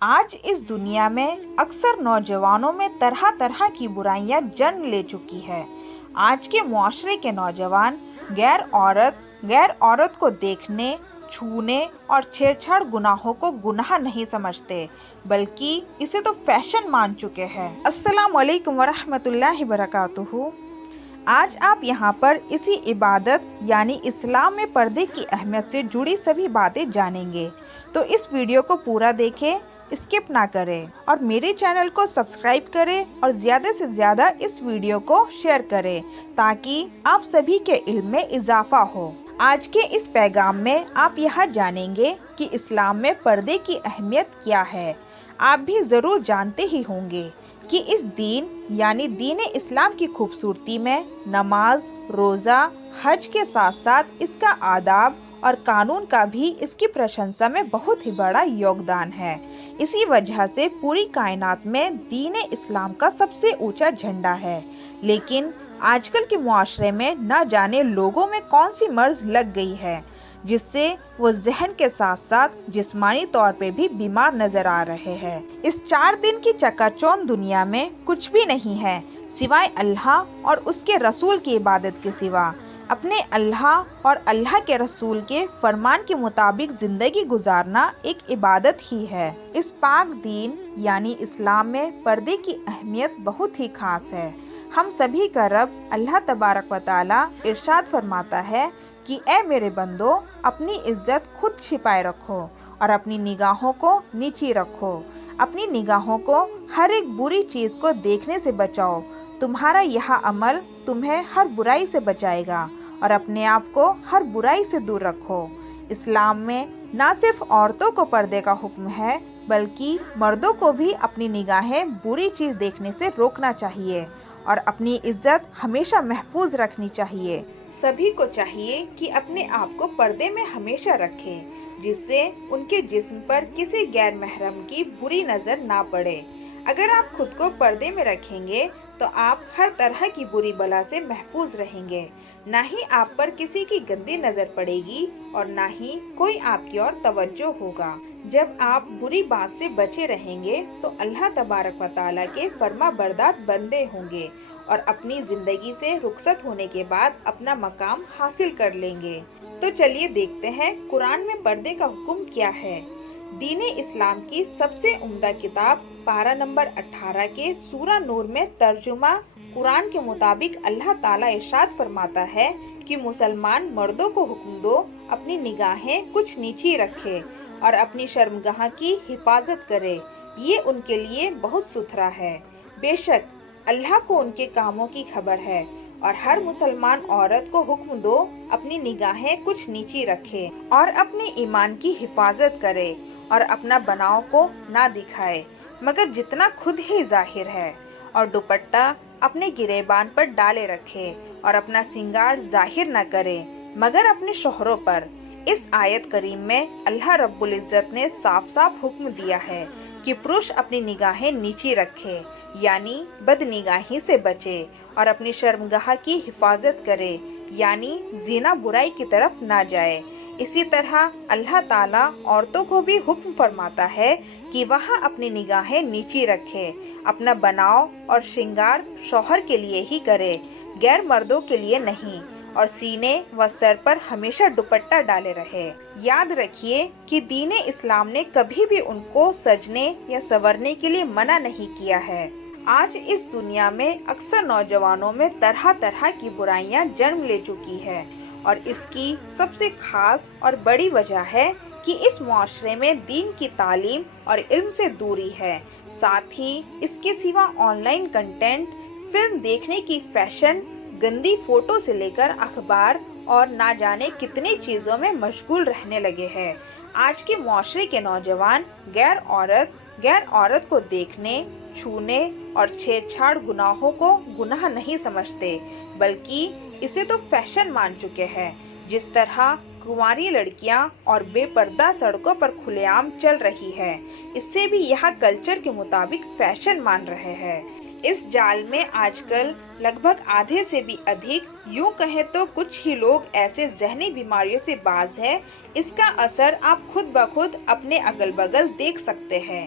آج اس دنیا میں اکثر نوجوانوں میں طرح طرح کی برائیاں جنم لے چکی ہے۔ آج کے معاشرے کے نوجوان غیر عورت کو دیکھنے، چھونے اور چھیڑ چھاڑ گناہوں کو گناہ نہیں سمجھتے، بلکہ اسے تو فیشن مان چکے ہیں۔ السلام علیکم ورحمۃ اللہ وبرکاتہ۔ آج آپ یہاں پر اسی عبادت یعنی اسلام میں پردے کی اہمیت سے جڑی سبھی باتیں جانیں گے، تو اس ویڈیو کو پورا دیکھیں، اسکپ نہ کریں اور میرے چینل کو سبسکرائب کریں اور زیادہ سے زیادہ اس ویڈیو کو شیئر کریں تاکہ آپ سبھی کے علم میں اضافہ ہو۔ آج کے اس پیغام میں آپ یہاں جانیں گے کہ اسلام میں پردے کی اہمیت کیا ہے۔ آپ بھی ضرور جانتے ہی ہوں گے کہ اس دین یعنی دین اسلام کی خوبصورتی میں نماز، روزہ، حج کے ساتھ ساتھ اس کا آداب اور قانون کا بھی اس کی پرشنسا میں بہت ہی بڑا یوگدان ہے۔ اسی وجہ سے پوری کائنات میں دین اسلام کا سب سے اونچا جھنڈا ہے۔ لیکن آج کل کے معاشرے میں نہ جانے لوگوں میں کون سی مرض لگ گئی ہے جس سے وہ ذہن کے ساتھ ساتھ جسمانی طور پہ بھی بیمار نظر آ رہے ہیں۔ اس 4 دن کی چکا چوند دنیا میں کچھ بھی نہیں ہے سوائے اللہ اور اس کے رسول کی عبادت کے سوا۔ اپنے اللہ اور اللہ کے رسول کے فرمان کے مطابق زندگی گزارنا ایک عبادت ہی ہے۔ اس پاک دین یعنی اسلام میں پردے کی اہمیت بہت ہی خاص ہے۔ ہم سبھی کا رب اللہ تبارک و تعالی ارشاد فرماتا ہے کہ اے میرے بندو، اپنی عزت خود چھپائے رکھو اور اپنی نگاہوں کو نیچی رکھو۔ اپنی نگاہوں کو ہر ایک بری چیز کو دیکھنے سے بچاؤ، تمہارا یہ عمل تمہیں ہر برائی سے بچائے گا اور اپنے آپ کو ہر برائی سے دور رکھو۔ اسلام میں نہ صرف عورتوں کو پردے کا حکم ہے بلکہ مردوں کو بھی اپنی نگاہیں بری چیز دیکھنے سے روکنا چاہیے اور اپنی عزت ہمیشہ محفوظ رکھنی چاہیے۔ سبھی کو چاہیے کہ اپنے آپ کو پردے میں ہمیشہ رکھیں جس سے ان کے جسم پر کسی غیر محرم کی بری نظر نہ پڑے۔ اگر آپ خود کو پردے میں رکھیں گے تو آپ ہر طرح کی بری بلا سے محفوظ رہیں گے، نہ ہی آپ پر کسی کی گندی نظر پڑے گی اور نہ ہی کوئی آپ کی اور توجہ ہوگا۔ جب آپ بری بات سے بچے رہیں گے تو اللہ تبارک و تعالیٰ کے فرما بردار بندے ہوں گے اور اپنی زندگی سے رخصت ہونے کے بعد اپنا مقام حاصل کر لیں گے۔ تو چلیے دیکھتے ہیں قرآن میں پردے کا حکم کیا ہے۔ دین اسلام کی سب سے عمدہ کتاب پارہ نمبر 18 کے سورہ نور میں ترجمہ قرآن کے مطابق اللہ تعالیٰ ارشاد فرماتا ہے کہ مسلمان مردوں کو حکم دو اپنی نگاہیں کچھ نیچی رکھے اور اپنی شرمگاہ کی حفاظت کرے، یہ ان کے لیے بہت ستھرا ہے۔ بے شک اللہ کو ان کے کاموں کی خبر ہے، اور ہر مسلمان عورت کو حکم دو اپنی نگاہیں کچھ نیچی رکھے اور اپنے ایمان کی حفاظت کرے اور اپنا بناؤ کو نہ دکھائے مگر جتنا خود ہی ظاہر ہے، اور دوپٹہ اپنے گریبان پر ڈالے رکھے اور اپنا سنگار ظاہر نہ کرے مگر اپنے شوہروں پر۔ اس آیت کریم میں اللہ رب العزت نے صاف صاف حکم دیا ہے کہ پروش اپنی نگاہیں نیچی رکھے یعنی بد نگاہی سے بچے اور اپنی شرمگاہ کی حفاظت کرے یعنی زنا برائی کی طرف نہ جائے۔ اسی طرح اللہ تعالیٰ عورتوں کو بھی حکم فرماتا ہے کہ وہاں اپنی نگاہیں نیچی رکھے، اپنا بناؤ اور شنگار شوہر کے لیے ہی کرے، غیر مردوں کے لیے نہیں، اور سینے و سر پر ہمیشہ دوپٹہ ڈالے رہے۔ یاد رکھیے کہ دین اسلام نے کبھی بھی ان کو سجنے یا سنورنے کے لیے منع نہیں کیا ہے۔ آج اس دنیا میں اکثر نوجوانوں میں طرح طرح کی برائیاں جنم لے چکی ہے، اور اس کی سب سے خاص اور بڑی وجہ ہے کہ اس معاشرے میں دین کی تعلیم اور علم سے دوری ہے۔ ساتھ ہی اس کے سوا آن لائن کنٹینٹ، فلم دیکھنے کی فیشن، گندی فوٹو سے لے کر اخبار اور نہ جانے کتنی چیزوں میں مشغول رہنے لگے ہیں۔ آج کے معاشرے کے نوجوان غیر عورت کو دیکھنے، چھونے اور چھیڑ چھاڑ گناہوں کو گناہ نہیں سمجھتے بلکہ اسے تو فیشن مان چکے ہیں۔ جس طرح کنواری لڑکیاں اور بے پردہ سڑکوں پر کھلے عام چل رہی ہے، اس سے بھی یہاں کلچر کے مطابق فیشن مان رہے ہیں۔ اس جال میں آج کل لگ بھگ آدھے سے بھی ادھک، یوں کہیں تو کچھ ہی لوگ ایسے ذہنی بیماریوں سے باز ہے۔ اس کا اثر آپ خود بخود اپنے اگل بگل دیکھ سکتے ہیں۔